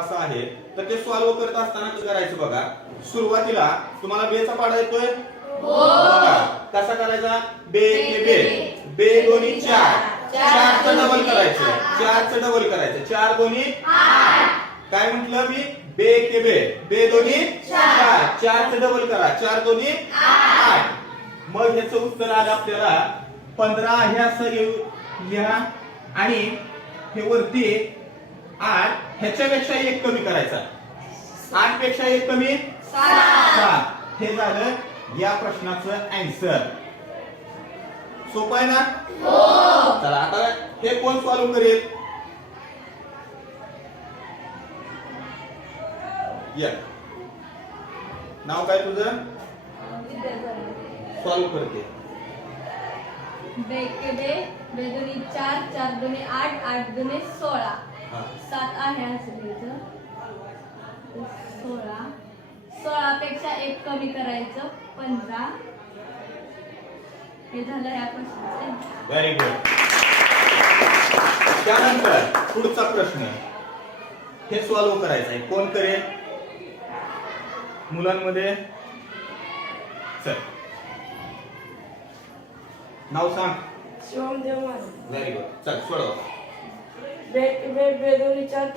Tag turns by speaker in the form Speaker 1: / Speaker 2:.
Speaker 1: असं आहे. तर ते सॉल्व्ह करत असताना कसं करायचं बघा? सुरुवातीला तुम्हाला बेचा पाडा येतोय? बघा. कसा करायचा? बे के बे. बे दोन्ही चार. चारचं डबल करायचं. चारचं डबल करायचं. चार दोन्ही काय म्हटलं मी? बे के बे. बे दोन्ही चार. चारचं डबल करा. चार दोन्ही आठ. मग याचं उत्तर आलं आपल्याला पंधरा हे असं घेऊ लिहा. आणि हे वरती आठ ह्याच्यापेक्षा एक कमी करायचा. आठपेक्षा एक कमी? सात हे झालं या प्रश्नाचं अँसर सोपं आहे ना? चला आता हे कोण सॉल्व्ह करेल? या. नाव काय तुझं? सॉल्व्ह करते.
Speaker 2: बे के बे बे दोन्ही चार चार दोन्ही आठ आठ दोन्ही सोळा.
Speaker 1: हा.
Speaker 2: सात आहे असं घ्यायचं सोळा. सोळा पेक्षा एक कमी करायचं पंधरा. हे झालं प्रश्नाचं
Speaker 1: व्हेरी गुड त्यानंतर पुढचा प्रश्न. हे सॉल्व्ह करायचं आहे कोण करेल? मुलांमध्ये? चल. नाव सांग.
Speaker 3: शिवम देवमान
Speaker 1: व्हेरी गुड चल सोडवा.
Speaker 3: बे बे बे दोन्ही चार